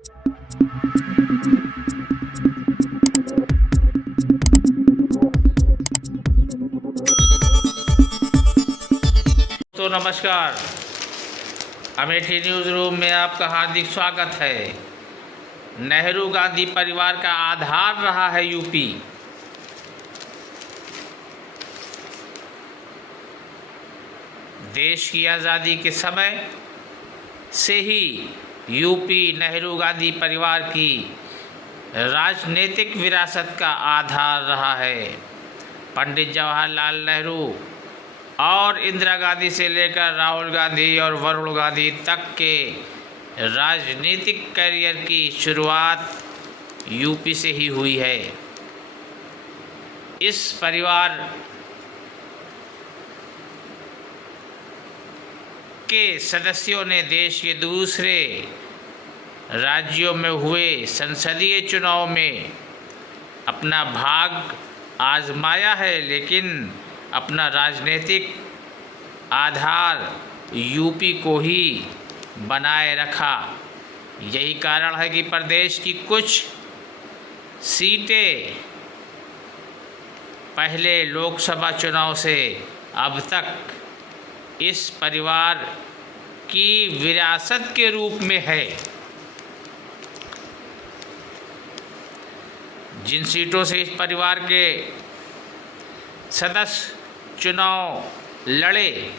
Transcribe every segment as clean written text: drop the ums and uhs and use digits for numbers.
तो नमस्कार, Amethi news room में आपका हार्दिक स्वागत है। नेहरू गांधी परिवार का आधार रहा है यूपी। देश की आज़ादी के समय से ही यूपी नेहरू गांधी परिवार की राजनीतिक विरासत का आधार रहा है। पंडित जवाहरलाल नेहरू और इंदिरा गांधी से लेकर राहुल गांधी और वरुण गांधी तक के राजनीतिक करियर की शुरुआत यूपी से ही हुई है। इस परिवार के सदस्यों ने देश के दूसरे राज्यों में हुए संसदीय चुनाव में अपना भाग आजमाया है, लेकिन अपना राजनीतिक आधार यूपी को ही बनाए रखा। यही कारण है कि प्रदेश की कुछ सीटें पहले लोकसभा चुनाव से अब तक इस परिवार की विरासत के रूप में है। जिन सीटों से इस परिवार के सदस्य चुनाव लड़े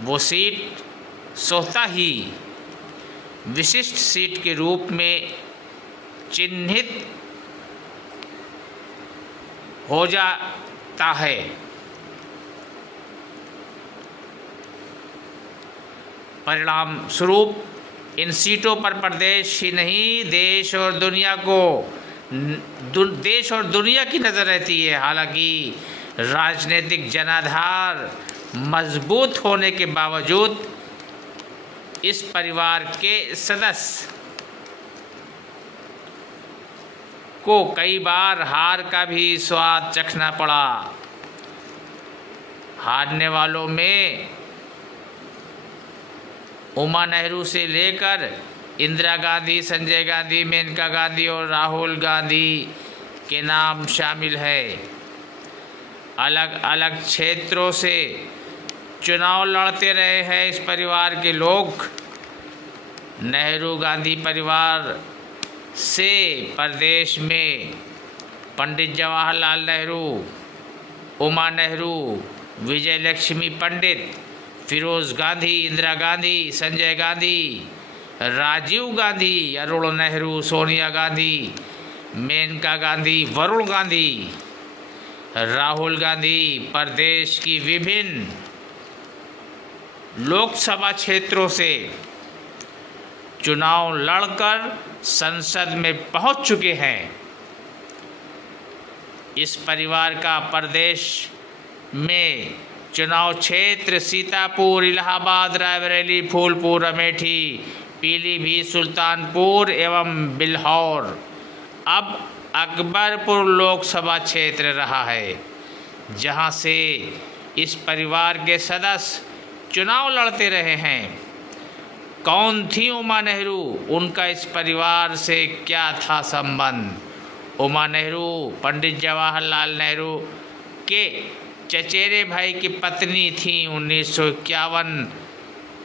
वो सीट स्वतः ही विशिष्ट सीट के रूप में चिन्हित हो जाता है। परिणाम स्वरूप इन सीटों पर प्रदेश ही नहीं देश और दुनिया की नज़र रहती है। हालांकि राजनीतिक जनाधार मजबूत होने के बावजूद इस परिवार के सदस्य को कई बार हार का भी स्वाद चखना पड़ा। हारने वालों में उमा नेहरू से लेकर इंदिरा गांधी, संजय गांधी, मेनका गांधी और राहुल गांधी के नाम शामिल है। अलग अलग क्षेत्रों से चुनाव लड़ते रहे हैं इस परिवार के लोग। नेहरू गांधी परिवार से प्रदेश में पंडित जवाहरलाल नेहरू, उमा नेहरू, विजय लक्ष्मी पंडित, फिरोज गांधी, इंदिरा गांधी, संजय गांधी, राजीव गांधी, अरुण नेहरू, सोनिया गांधी, मेनका गांधी, वरुण गांधी, राहुल गांधी प्रदेश की विभिन्न लोकसभा क्षेत्रों से चुनाव लड़कर संसद में पहुंच चुके हैं। इस परिवार का प्रदेश में चुनाव क्षेत्र सीतापुर, इलाहाबाद, रायबरेली, फूलपुर, अमेठी, पीलीभीत, सुल्तानपुर एवं बिल्हौर अब अकबरपुर लोकसभा क्षेत्र रहा है, जहां से इस परिवार के सदस्य चुनाव लड़ते रहे हैं। कौन थी उमा नेहरू, उनका इस परिवार से क्या था संबंध? उमा नेहरू पंडित जवाहरलाल नेहरू के चचेरे भाई की पत्नी थी। 1951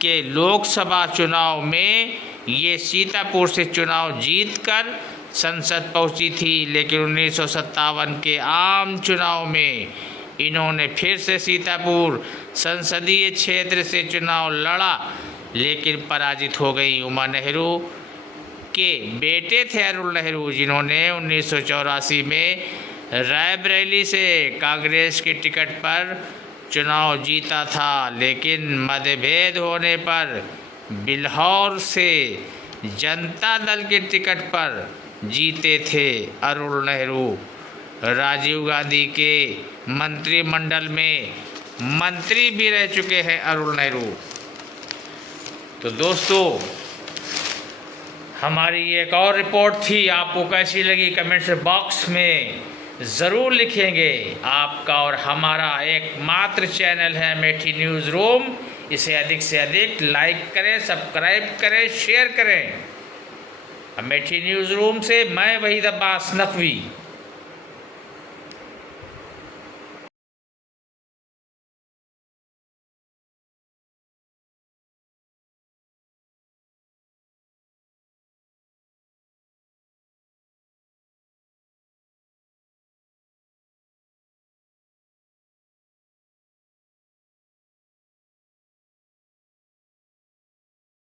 के लोकसभा चुनाव में ये सीतापुर से चुनाव जीतकर संसद पहुंची थी, लेकिन 1957 के आम चुनाव में इन्होंने फिर से सीतापुर संसदीय क्षेत्र से चुनाव लड़ा, लेकिन पराजित हो गई। उमा नेहरू के बेटे थे अरुण नेहरू, जिन्होंने 1984 में रायबरेली से कांग्रेस के टिकट पर चुनाव जीता था, लेकिन मतभेद होने पर बिल्हौर से जनता दल के टिकट पर जीते थे अरुण नेहरू। राजीव गांधी के मंत्रिमंडल में मंत्री भी रह चुके हैं अरुण नेहरू। तो दोस्तों, हमारी एक और रिपोर्ट थी, आपको कैसी लगी कमेंट्स बॉक्स में ज़रूर लिखेंगे। आपका और हमारा एकमात्र चैनल है अमेठी न्यूज़ रूम। इसे अधिक से अधिक लाइक करें, सब्सक्राइब करें, शेयर करें। अमेठी न्यूज़ रूम से मैं वहीद अब्बास नकवी।